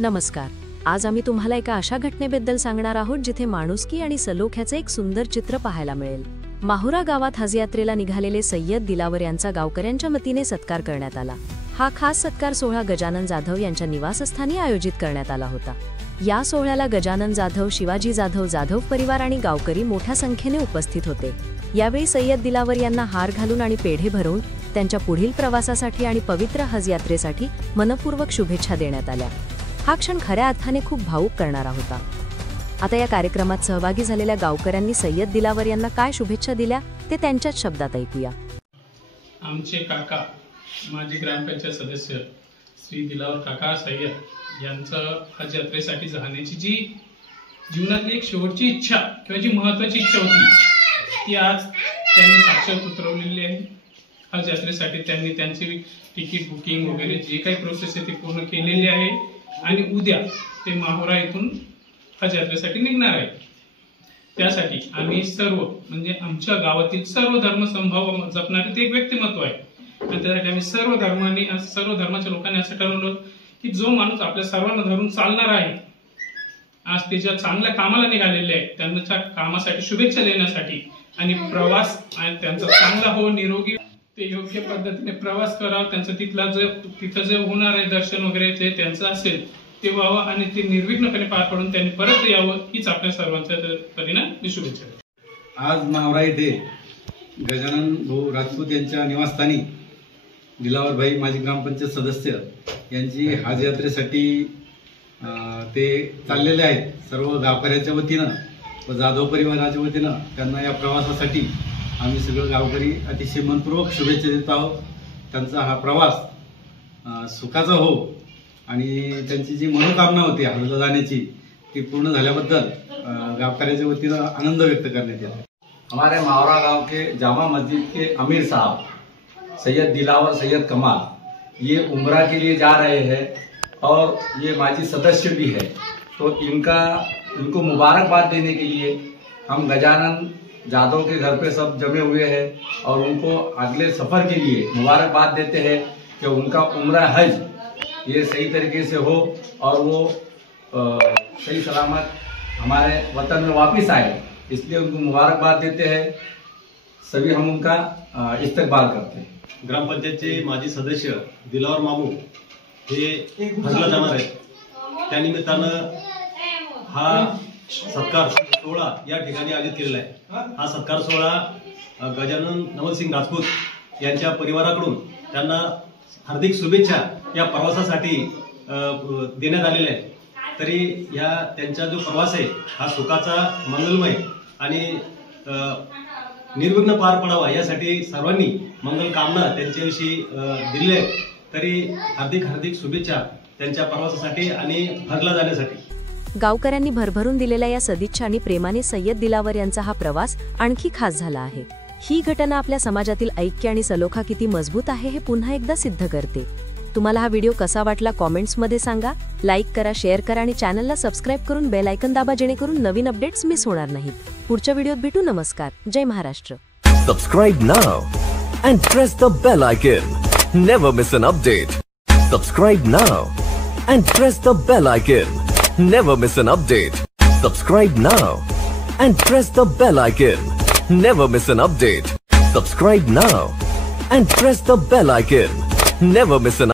नमस्कार. आज आम्ही तुम्हाला एका अशा घटनेबद्दल सांगणार आहोत जिथे माणुसकी आणि सलोख्याचे एक सुंदर चित्र पाहायला मिळेल. माहुरा गावात हजयात्रेला निघालेले सय्यद दिलावर यांचा गावकऱ्यांच्या वतीने सत्कार करण्यात आला. हा खास सत्कार सोहळा गजानन जाधव यांच्या निवासस्थानी आयोजित करण्यात आला होता. या सोहळ्याला गजानन जाधव, शिवाजी जाधव, जाधव परिवार आणि गावकरी मोठ्या संख्येने उपस्थित होते. यावेळी सय्यद दिलावर यांना हार घालून आणि पेढे भरून त्यांच्या पुढील प्रवासासाठी आणि पवित्र हज यात्रेसाठी मनपूर्वक शुभेच्छा देण्यात आल्या. हा क्षण खऱ्या अर्थाने खूप भावुक करणारा होता. आता या कार्यक्रमात सहभागी झालेल्या गावकऱ्यांनी सय्यद दिलावर यांना काय शुभेच्छा दिल्या ते त्यांच्याच शब्दात ऐकूया. आमचे काका, माजी ग्रामपंचायत सदस्य श्री दिलावर काका सय्यद यांचं हज यात्रेसाठी जाण्याची जी जीवनातली एक शेवटची इच्छा किंवा जी महत्त्वाची इच्छा होती ती आज त्यांनी साक्षात उतरवलेली आहे. हज यात्रेसाठी त्यांनी त्यांची तिकीट बुकिंग वगैरे जे काही प्रोसेस आहे ती पूर्ण केलेली आहे आणि उद्या ते माहुरा इथून हज यात्रेसाठी निघणार आहे. त्यासाठी आम्ही सर्व म्हणजे आमच्या गावातील सर्व धर्मसंभाव जपणारे ते एक व्यक्तिमत्व आहे आणि त्यासाठी आम्ही सर्व धर्माच्या लोकांनी असं ठरवलं की जो माणूस आपल्या सर्वांना धरून चालणार आहे, आज त्याच्या चांगल्या कामाला निघालेले आहे, त्यांच्या कामासाठी शुभेच्छा देण्यासाठी आणि प्रवास त्यांचा चांगला हो, निरोगी, ते योग्य पद्धतीने प्रवास करावा, त्यांचं तिथं जे होणार आहे दर्शन वगैरे ते त्यांचं असेल ते व्हावं आणि ते निर्विघ्नपणे पार पडून त्यांनी परत यावं हीच आपल्या सर्वांच्या परीने शुभेच्छा. आज माहुरा येथे गजानन भाऊ राजपूत यांच्या निवासस्थानी दिलावर भाई माजी ग्रामपंचायत सदस्य यांची हज यात्रेसाठी ते चाललेले आहेत. सर्व गावकऱ्यांच्या वतीनं व जाधव परिवाराच्या वतीनं त्यांना या प्रवासासाठी आम्ही सगळं गावकरी अतिशय मनपूर्वक शुभेच्छा देत आहोत. त्यांचा हा प्रवास सुखाचा हो आणि त्यांची जी मनोकामना होती हजला जाण्याची ती पूर्ण झाल्याबद्दल गावकऱ्याच्या वतीनं आनंद व्यक्त करण्यात येतो. हमारे मावरा गांव के जामा मस्जिद के अमीर साहब सैयद दिलावर सैयद कमाल ये उम्रा के लिए जा रहे हैं और ये माजी सदस्य भी है, तो इनको मुबारकबाद देने के लिए हम गजानन जाधव के घर पे सब जमे हुए हैं और उनको अगले सफर के लिए मुबारकबाद देते हैं कि उनका उम्रा हज ये सही तरीके से हो और वो सही सलामत हमारे वतन में वापस आए, इसलिए उनको मुबारकबाद देते हैं. सभी हम उनका इस्तकबाल करते हैं. ग्रामपंचायतचे माजी सदस्य दिलावर मामू हे हजला जाणार आहेत. त्यानिमित्तानं हा सत्कार सोहळा या ठिकाणी आयोजित केलेला आहे. हा सत्कार सोहळा गजानन नवलसिंग राजपूत यांच्या परिवाराकडून त्यांना हार्दिक शुभेच्छा या प्रवासासाठी देण्यात आलेल्या आहेत. तरी या त्यांचा जो प्रवास आहे हा सुखाचा, मंगलमय आणि निर्विघ्न पार पडावा यासाठी सर्वांनी मंगल कामना त्यांच्याविषयी दिली आहे. तरी हार्दिक शुभेच्छा त्यांच्या प्रवासासाठी आणि हजला जाण्यासाठी. गावकऱ्यांनी भरभरून दिलेल्या या सदिच्छा आणि प्रेमाने सय्यद दिलावर यांचा हा प्रवास आणखी खास झाला आहे. ही घटना आपल्या समाजातील ऐक्य आणि सलोखा किती मजबूत आहे हे पुन्हा एकदा सिद्ध करते. तुम्हाला हा व्हिडिओ कसा वाटला कॉमेंट्समध्ये सांगा. लाईक करा, शेअर करा आणि चॅनलला सबस्क्राईब करून बेल आयकॉन दाबा जेणेकरून नवीन अपडेट्स मिस होणार नाहीत. पुढच्या व्हिडिओत भेटू. नमस्कार. जय Maharashtra. Subscribe now and press the bell icon. Never miss an update. Subscribe now and press the bell icon. Never miss an update. Subscribe now and press the bell icon. Never miss an update. Subscribe now and press the bell icon. Never miss an